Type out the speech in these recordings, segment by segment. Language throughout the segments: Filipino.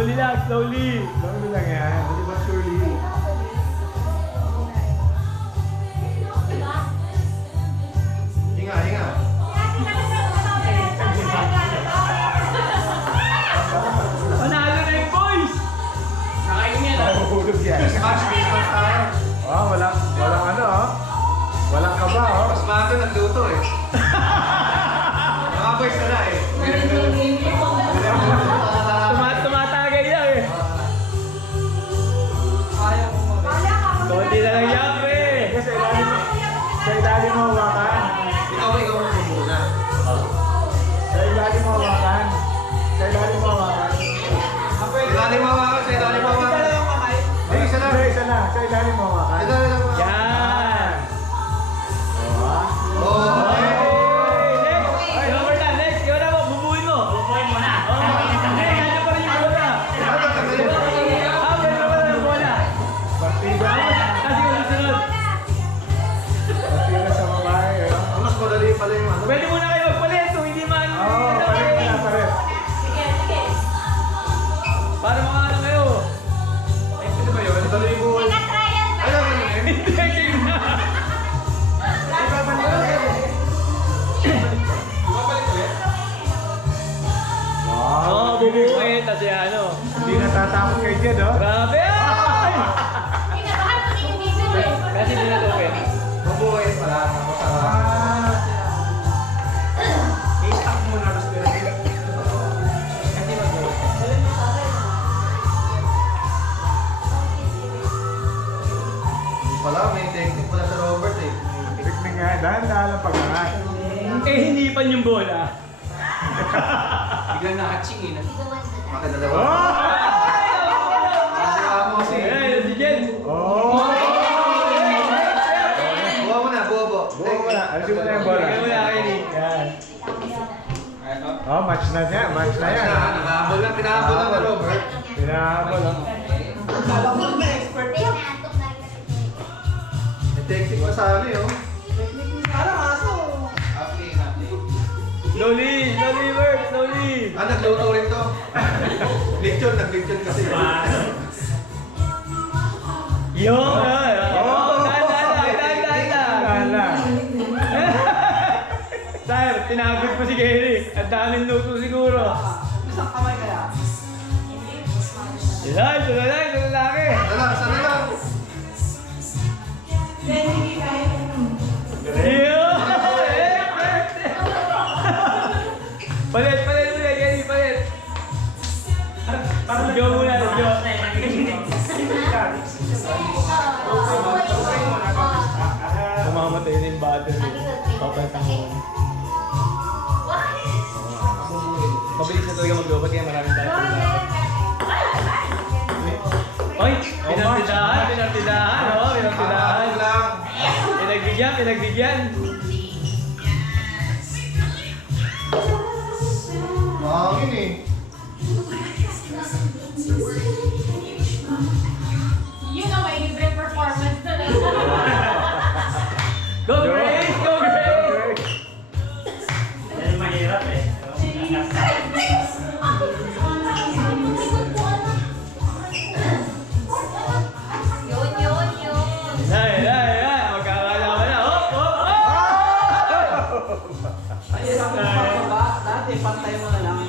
Slowly lang, slowly. Slowly lang yan. Hindi ba surely? Hinga, hinga. Panalo na yung boys! Nakain yan ah. Mahulog yan. Christmas tayo. Oh, walang ano oh. Walang kaba oh. Mas maga nagluto eh. Mga boys na na eh. Tumatagay lang eh. Konti na lang yan, pre. Kasi sa ilalim mo hawakan. Ikaw muna. Sa ilalim mo hawakan. Sa ilalim mo hawakan. Ilalim mawakan, sa ilalim mawakan. Hindi, isa na. Isa na. Sa ilalim mo hawakan. Ilalim mawakan. Yan. Oh, Hey, next. Ay, Robert na, next. Ikaw na mo, bubuin mo. Bubuin mo na. Hey, nandiyan pa rin yung bola. Pwede pa rin yung bola. Partida. Kasi yung susunod. Partida sa babae. mas madali pala yung ano. Pwede muna kayo magpalit kung hindi man. Oo, pares na, pares. Para makaano kayo. Ay, pwede ba yun? Madali mo. Ay, naman yun. Hindi, tingnan. Ibabalik ulit. Wow. Oo, bubuin. Kasi ano. Hindi natatakot kay Jed oh. Grabe! Ay! Kasi hindi na open. Mabuhay pala. Tapos i-stack muna. Tapos meron. Kasi mag-buhay. Wala, may technique pala sa Robert eh. Tikling nga, dahan-dahan lang pag-angat. Eh, hinipan yung bola. Biglang na-hatching eh. Makadalawa. Oh! Kasi mo kasi. Ayan, si Jen. Oh! Buwa mo na, buwa. Buo mo na. Alisin mo na yung bola. Bigyan mo na kayo ni. Yan. Oh, match na yan. Match na yan. Nakahabol lang, pinahabol lang na Robert. Pinahabol oh. May technique pa sa amin oh. Slowly, slowly work, slowly. Ah, nagluto rin to. Lechon kasi. Yo! Dahan. Sir, tinagod po si Gary. Ang daming luto siguro. Isang kamay kaya? Ito na lalaki. Sana lang. Yo! Palit, Gary, palit. Parang Joe muna, Joe. Kumamatay na yung battery. Papalitan mo. Pabilis na talaga mag-lobat kaya maraming tayo. Oy! Pinartidahan! Oo, pinartidahan! lang. Pinagbigyan! Mahangin eh. Yun ang may libre performance na lang. Go Grace! Go Grace! Yan mahirap eh. Yun. Ay! Magkakalaman na! Hop! Ay, isang pagkaba. Dati, pantay mo na lang.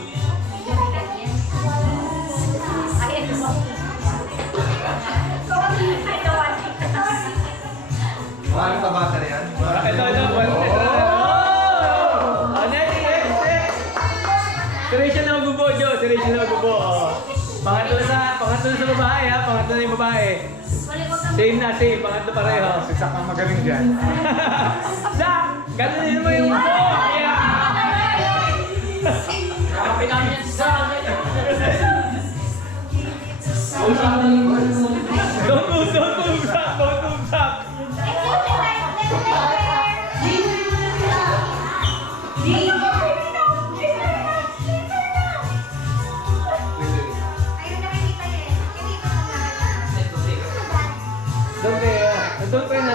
Mahangin pa battery yan. Ito. Next! Siration na magbubo, Joe. Siration na magbubo. Pangatlo sa babae ha. Pangatlo na yung babae. Same. Pangatlo pareho. Si Sak ang magaling dyan. Zach! Ganunin mo yung bubo! Kapapin namin yan si Zach. Don't move, Zach!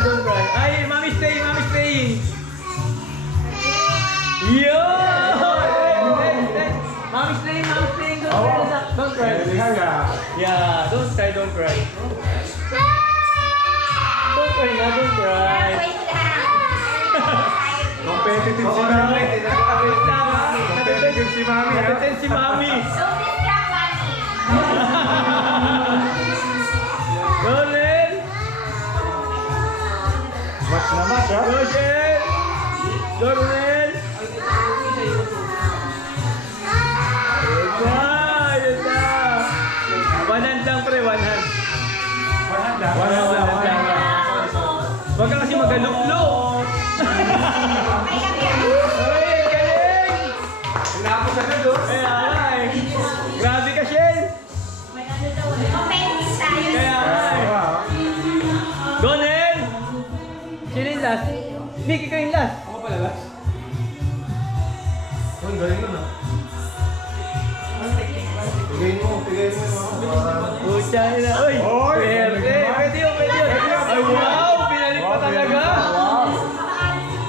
Don't cry. Ay, Mommy's staying! Yo! Mommy's playing. Don't cry. Yeah, don't cry, don't cry. Don't cry na, don't cry. Competitive si Mami. Tama. Competitive si Mami, ha? Natin si Mami. Don't distract mommy. Golden! Match na match, ha? Golden! Golden! Ayun na, ayun na. One hand lang pre, one hand. One hand lang. One hand lang. Huwag ka kasi magaluplo. Ay, galing! Tinapos agad, oh. Kaya nga eh. Grabe ka, Shen. Competitive tayo. Kaya nga eh. Golden! Sino yung last? Nick, ikaw yung last. Ako pala last. Oh, galing nun, ah. Pigayin mo yung mga. Pucha na. Uy! Oy! Pwede! Pwede yun, pwede yun. Ay, wow! Pinalik pa talaga. Wow.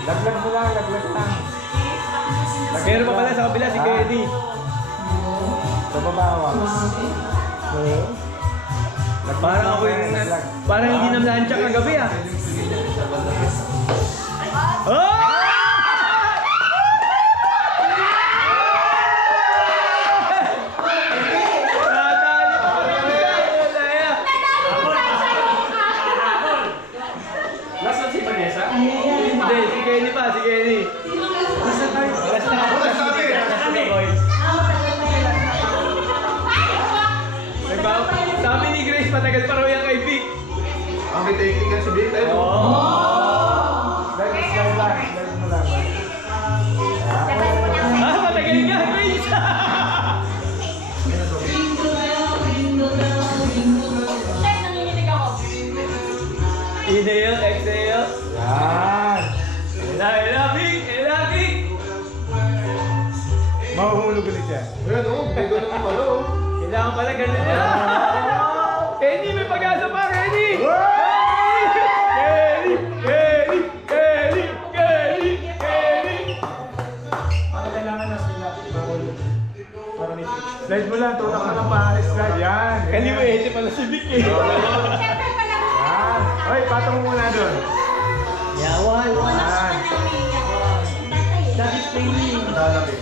Laglag mo lang, laglag lang. Meron pa pala sa kabila si Kenny. Sa babawa. Parang ako yung... Parang hindi namlansya kagabi ah. Oh! Nadali pa pala. Last one si Vanessa. Hindi, si Kenny pa, si Kenny. Last na. Last na. Boys. Sabi ni Grace, patagal pa raw yan kay Vic. Ang may technique yan si Vic, tayo. Slide lang, slide mo lang. Matagal nga, Grace. Chef, nanginginig ako. Inhale, exhale. Yan. Vic. Mahuhulog ulit yan. Ayan o, bigo naman pala o. Kailangan pala ganun na. Kenny, may pag-asa pa, Kenny! Kenny! Ano kailangan na sila? Slide mo lang, tutak mo lang pa. Slide, yan. Kaliwete pala si Vic eh. Siyempre pala. Yan. Hoy, patong mo muna doon. Yawan. Yan. Dahil training. Lalapit.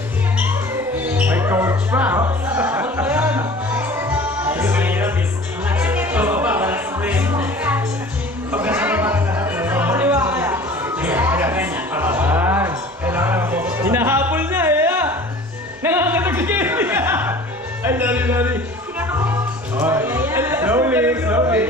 May coach pa, oh. Yan. Hinahabol na eh ah. Nakakatak si Kenny. Ay, lari. Hoy. Slowly, slowly.